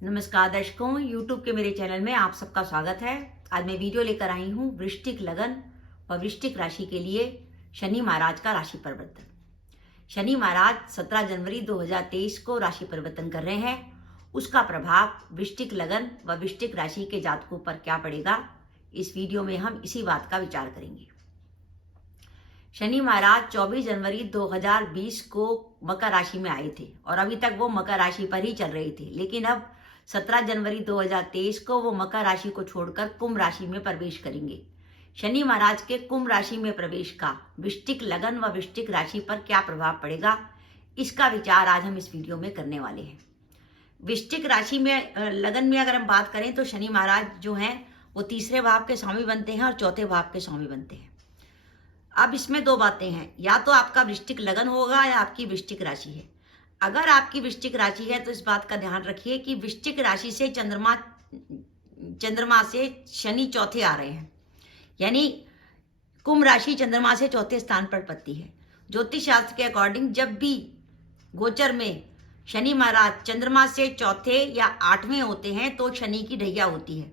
नमस्कार दर्शकों, YouTube के मेरे चैनल में आप सबका स्वागत है। आज मैं वीडियो लेकर आई हूँ वृश्चिक लगन व वृश्चिक राशि के लिए शनि महाराज का राशि परिवर्तन। शनि महाराज 17 जनवरी 2023 को राशि परिवर्तन कर रहे हैं। उसका प्रभाव वृश्चिक लगन व वृश्चिक राशि के जातकों पर क्या पड़ेगा, इस वीडियो में हम इसी बात का विचार करेंगे। शनि महाराज 24 जनवरी 2020 को मकर राशि में आए थे और अभी तक वो मकर राशि पर ही चल रहे थे, लेकिन अब 17 जनवरी 2023 को वो मकर राशि को छोड़कर कुंभ राशि में प्रवेश करेंगे। शनि महाराज के कुंभ राशि में प्रवेश का वृश्चिक लगन व वृश्चिक राशि पर क्या प्रभाव पड़ेगा, इसका विचार आज हम इस वीडियो में करने वाले हैं। वृश्चिक राशि में लगन में अगर हम बात करें तो शनि महाराज जो हैं वो तीसरे भाव के स्वामी बनते हैं और चौथे भाव के स्वामी बनते हैं। अब इसमें दो बातें हैं, या तो आपका वृश्चिक लगन होगा या आपकी वृश्चिक राशि है। अगर आपकी वृश्चिक राशि है तो इस बात का ध्यान रखिए कि वृश्चिक राशि से चंद्रमा से शनि चौथे आ रहे हैं, यानी कुंभ राशि चंद्रमा से चौथे स्थान पर पड़ती है। ज्योतिष शास्त्र के अकॉर्डिंग जब भी गोचर में शनि महाराज चंद्रमा से चौथे या आठवें होते हैं तो शनि की ढैया होती है।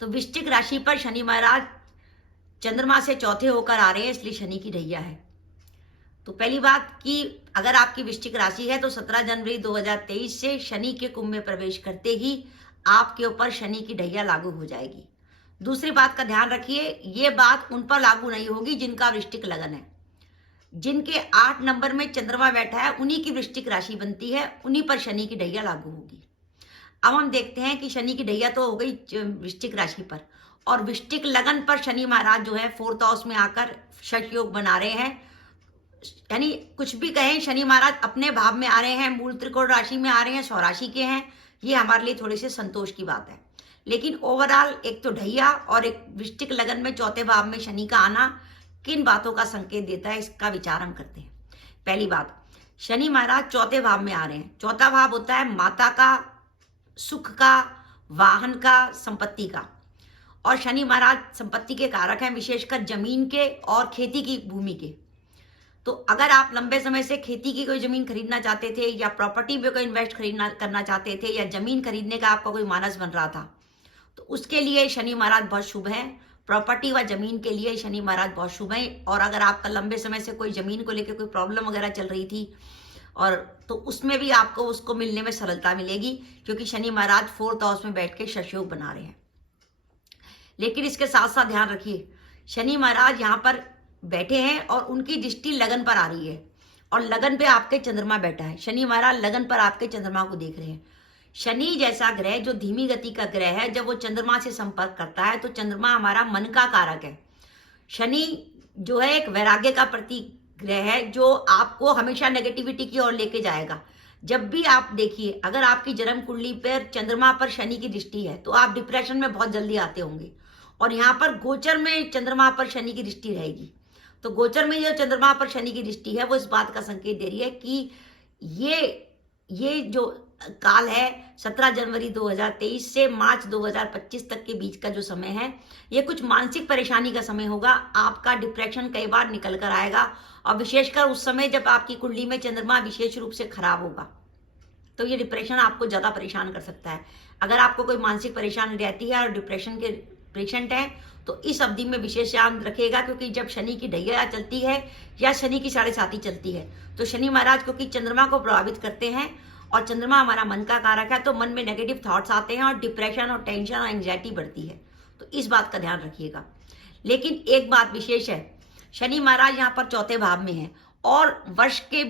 तो वृश्चिक राशि पर शनि महाराज चंद्रमा से चौथे होकर आ रहे हैं, इसलिए शनि की ढैया है। तो पहली बात कि अगर आपकी वृश्चिक राशि है तो 17 जनवरी 2023 से शनि के कुंभ में प्रवेश करते ही आपके ऊपर शनि की ढैया लागू हो जाएगी। दूसरी बात का ध्यान रखिए, ये बात उन पर लागू नहीं होगी जिनका वृश्चिक लगन है। जिनके 8 नंबर में चंद्रमा बैठा है उन्हीं की वृश्चिक राशि बनती है, उन्हीं पर शनि की ढैया लागू होगी। अब हम देखते हैं कि शनि की ढैया तो हो गई वृश्चिक राशि पर, और वृश्चिक लगन पर शनि महाराज जो है 4th हाउस में आकर शश योग बना रहे हैं। यानी कुछ भी कहें, शनि महाराज अपने भाव में आ रहे हैं, मूल त्रिकोण राशि में आ रहे हैं, स्वराशि के हैं। ये हमारे लिए थोड़ी सी संतोष की बात है। लेकिन ओवरऑल एक तो ढैया और एक वृश्चिक लगन में चौथे भाव में शनि का आना किन बातों का संकेत देता है, इसका विचार हम करते हैं। पहली बात, शनि महाराज चौथे भाव में आ रहे हैं। चौथा भाव होता है माता का, सुख का, वाहन का, संपत्ति का। और शनि महाराज संपत्ति के कारक हैं, विशेषकर जमीन के और खेती की भूमि के। तो अगर आप लंबे समय से खेती की कोई जमीन खरीदना चाहते थे या प्रॉपर्टी में कोई इन्वेस्ट करना चाहते थे या जमीन खरीदने का आपका कोई मानस बन रहा था, तो उसके लिए शनि महाराज बहुत शुभ हैं। प्रॉपर्टी व जमीन के लिए शनि महाराज बहुत शुभ हैं। और अगर आपका लंबे समय से कोई जमीन को लेकर कोई प्रॉब्लम वगैरह चल रही थी, और तो उसमें भी आपको उसको मिलने में सरलता मिलेगी, क्योंकि शनि महाराज 4th हाउस में बैठ के शश योग बना रहे हैं। लेकिन इसके साथ साथ ध्यान रखिए, शनि महाराज यहाँ पर बैठे हैं और उनकी दृष्टि लगन पर आ रही है, और लगन पे आपके चंद्रमा बैठा है। शनि महाराज लगन पर आपके चंद्रमा को देख रहे हैं। शनि जैसा ग्रह जो धीमी गति का ग्रह है, जब वो चंद्रमा से संपर्क करता है तो चंद्रमा हमारा मन का कारक है। शनि जो है एक वैराग्य का प्रतीक ग्रह है, जो आपको हमेशा नेगेटिविटी की ओर लेके जाएगा। जब भी आप देखिए, अगर आपकी जन्म कुंडली पर चंद्रमा पर शनि की दृष्टि है तो आप डिप्रेशन में बहुत जल्दी आते होंगे। और यहाँ पर गोचर में चंद्रमा पर शनि की दृष्टि रहेगी, तो गोचर में जो चंद्रमा पर शनि की दृष्टि है वो इस बात का संकेत दे रही है कि ये जो काल है 17 जनवरी 2023 से मार्च 2025 तक के बीच का जो समय है, ये कुछ मानसिक परेशानी का समय होगा। आपका डिप्रेशन कई बार निकल कर आएगा, और विशेषकर उस समय जब आपकी कुंडली में चंद्रमा विशेष रूप से खराब होगा, तो ये डिप्रेशन आपको ज़्यादा परेशान कर सकता है। अगर आपको कोई मानसिक परेशानी रहती है और डिप्रेशन के पेशेंट है तो इस अवधि में विशेष ध्यान रखिएगा, क्योंकि जब शनि की ढैया चलती है या शनि की 7.5 चलती है तो शनि महाराज क्योंकि चंद्रमा को प्रभावित करते हैं, और चंद्रमा हमारा मन का कारक है, तो मन में नेगेटिव थॉट्स आते हैं और डिप्रेशन और टेंशन और एंग्जाइटी बढ़ती है। तो इस बात का ध्यान रखिएगा। लेकिन एक बात विशेष है, शनि महाराज यहाँ पर चौथे भाव में है, और वर्ष का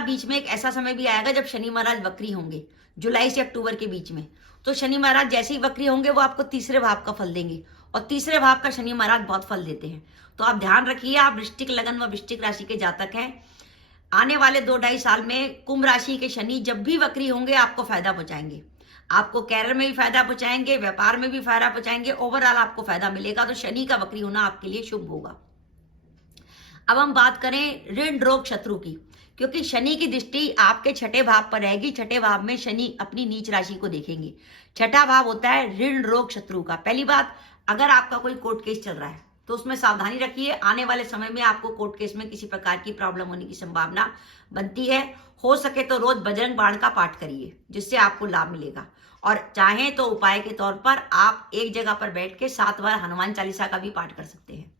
बीच में एक ऐसा समय भी आएगा जब शनि महाराज वक्री होंगे, जुलाई से अक्टूबर के बीच में। तो शनि महाराज जैसे ही वक्री होंगे वो आपको तीसरे भाव का फल देंगे, और तीसरे भाव का शनि महाराज बहुत फल देते हैं। तो आप ध्यान रखिए, आप वृश्चिक लगन व वृश्चिक राशि के जातक हैं। आने वाले 2-2.5 साल में कुंभ राशि के शनि जब भी वक्री होंगे आपको फायदा पहुंचाएंगे। आपको कैरियर में भी फायदा पहुंचाएंगे, व्यापार में भी फायदा पहुंचाएंगे, ओवरऑल आपको फायदा मिलेगा। तो शनि का वक्री होना आपके लिए शुभ होगा। अब हम बात करें ऋण रोग शत्रु की, क्योंकि शनि की दृष्टि आपके छठे भाव पर रहेगी। छठे भाव में शनि अपनी नीच राशि को देखेंगे। छठा भाव होता है ऋण रोग शत्रु का। पहली बात, अगर आपका कोई कोर्ट केस चल रहा है तो उसमें सावधानी रखिए। आने वाले समय में आपको कोर्ट केस में किसी प्रकार की प्रॉब्लम होने की संभावना बनती है। हो सके तो रोज बजरंग बाण का पाठ करिए, जिससे आपको लाभ मिलेगा। और चाहें तो उपाय के तौर पर आप एक जगह पर बैठ के 7 बार हनुमान चालीसा का भी पाठ कर सकते हैं।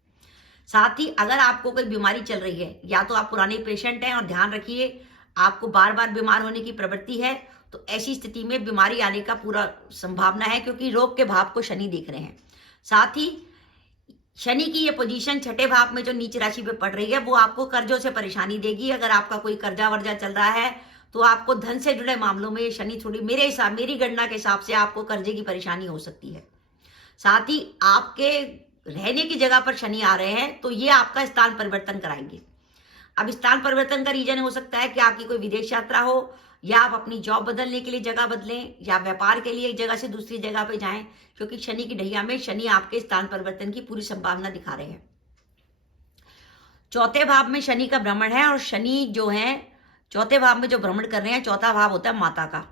साथ ही अगर आपको कोई बीमारी चल रही है, या तो आप पुराने पेशेंट हैं और ध्यान रखिए आपको बार बार बीमार होने की प्रवृत्ति है, तो ऐसी स्थिति में बीमारी आने का पूरा संभावना है, क्योंकि रोग के भाव को शनि देख रहे हैं। साथ ही शनि की ये पोजीशन छठे भाव में जो नीच राशि पे पड़ रही है, वो आपको कर्जों से परेशानी देगी। अगर आपका कोई कर्जा वर्जा चल रहा है तो आपको धन से जुड़े मामलों में शनि थोड़ी, मेरी गणना के हिसाब से आपको कर्जे की परेशानी हो सकती है। साथ ही आपके रहने की जगह पर शनि आ रहे हैं, तो ये आपका स्थान परिवर्तन कराएंगे। अब स्थान परिवर्तन का रीजन हो सकता है कि आपकी कोई विदेश यात्रा हो, या आप अपनी जॉब बदलने के लिए जगह बदलें, या व्यापार के लिए एक जगह से दूसरी जगह पे जाएं, क्योंकि शनि की ढैया में शनि आपके स्थान परिवर्तन की पूरी संभावना दिखा रहे हैं। चौथे भाव में शनि का भ्रमण है, और शनि जो है चौथे भाव में जो भ्रमण कर रहे हैं, चौथा भाव होता है माता का,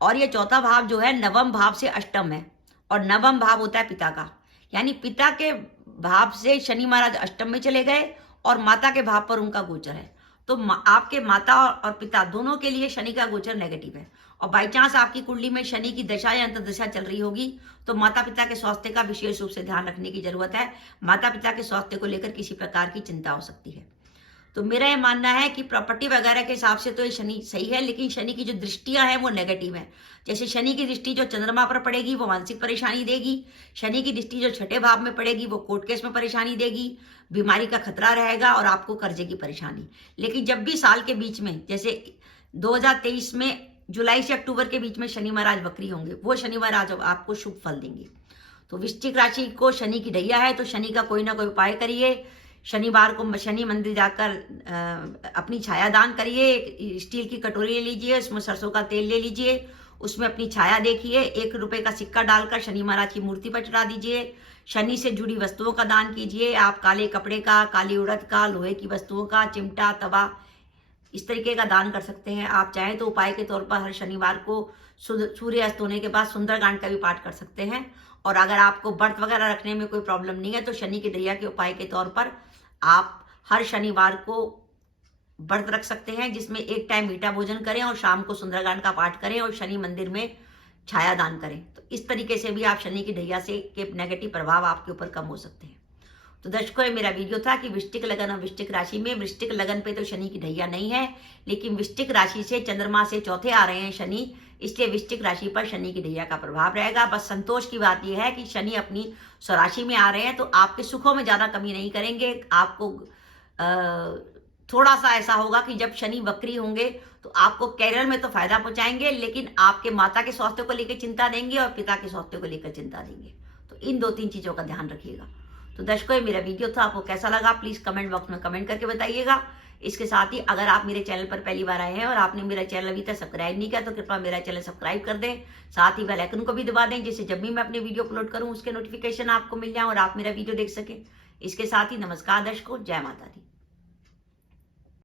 और ये चौथा भाव जो है नवम भाव से अष्टम है, और नवम भाव होता है पिता का। यानी पिता के भाव से शनि महाराज अष्टम में चले गए और माता के भाव पर उनका गोचर है। तो आपके माता और पिता दोनों के लिए शनि का गोचर नेगेटिव है। और बाई चांस आपकी कुंडली में शनि की दशा या अंतर्दशा चल रही होगी, तो माता पिता के स्वास्थ्य का विशेष रूप से ध्यान रखने की जरूरत है। माता पिता के स्वास्थ्य को लेकर किसी प्रकार की चिंता हो सकती है। तो मेरा यह मानना है कि प्रॉपर्टी वगैरह के हिसाब से तो ये शनि सही है, लेकिन शनि की जो दृष्टियां हैं वो नेगेटिव है। जैसे शनि की दृष्टि जो चंद्रमा पर पड़ेगी वो मानसिक परेशानी देगी, शनि की दृष्टि जो छठे भाव में पड़ेगी वो कोर्ट केस में परेशानी देगी, बीमारी का खतरा रहेगा और आपको कर्जे की परेशानी। लेकिन जब भी साल के बीच में, जैसे 2023 में जुलाई से अक्टूबर के बीच में शनि महाराज वक्री होंगे, वो शनि महाराज आपको शुभ फल देंगे। तो वृश्चिक राशि को शनि की ढैया है, तो शनि का कोई ना कोई उपाय करिए। शनिवार को शनि मंदिर जाकर अपनी छाया दान करिए। स्टील की कटोरी ले लीजिए, उसमें सरसों का तेल ले लीजिए, उसमें अपनी छाया देखिए, 1 रुपए का सिक्का डालकर शनि महाराज की मूर्ति पर चढ़ा दीजिए। शनि से जुड़ी वस्तुओं का दान कीजिए। आप काले कपड़े का, काली उड़द का, लोहे की वस्तुओं का, चिमटा, तवा, इस तरीके का दान कर सकते हैं। आप चाहें तो उपाय के तौर पर हर शनिवार को सूर्य अस्त होने के बाद सुंदरकांड का भी पाठ कर सकते हैं। और अगर आपको व्रत वगैरह रखने में कोई प्रॉब्लम नहीं है, तो शनि की ढैया के उपाय के तौर पर आप हर शनिवार को व्रत रख सकते हैं, जिसमें एक टाइम मीठा भोजन करें और शाम को सुंदरकांड का पाठ करें और शनि मंदिर में छाया दान करें। तो इस तरीके से भी आप शनि की ढैया से के नेगेटिव प्रभाव आपके ऊपर कम हो सकते हैं। तो दर्शकों, ये मेरा वीडियो था कि वृश्चिक लगन और वृश्चिक राशि में, वृश्चिक लगन पे तो शनि की ढैया नहीं है, लेकिन वृश्चिक राशि से चंद्रमा से चौथे आ रहे हैं शनि, इसलिए वृश्चिक राशि पर शनि की ढैया का प्रभाव रहेगा। बस संतोष की बात यह है कि शनि अपनी स्वराशि में आ रहे हैं, तो आपके सुखों में ज्यादा कमी नहीं करेंगे। आपको थोड़ा सा ऐसा होगा कि जब शनि वक्री होंगे तो आपको कैरियर में तो फायदा पहुंचाएंगे, लेकिन आपके माता के स्वास्थ्य को लेकर चिंता देंगे और पिता के स्वास्थ्य को लेकर चिंता देंगे। तो इन 2-3 चीजों का ध्यान रखिएगा। तो दर्शकों, ये मेरा वीडियो था, आपको कैसा लगा प्लीज कमेंट बॉक्स में कमेंट करके बताइएगा। इसके साथ ही अगर आप मेरे चैनल पर पहली बार आए हैं और आपने मेरा चैनल अभी तक सब्सक्राइब नहीं किया, तो कृपया मेरा चैनल सब्सक्राइब कर दें। साथ ही बेल आइकन को भी दबा दें, जिससे जब भी मैं अपने वीडियो अपलोड करूं उसके नोटिफिकेशन आपको मिल जाए और आप मेरा वीडियो देख सकें। इसके साथ ही नमस्कार दर्शकों, जय माता दी।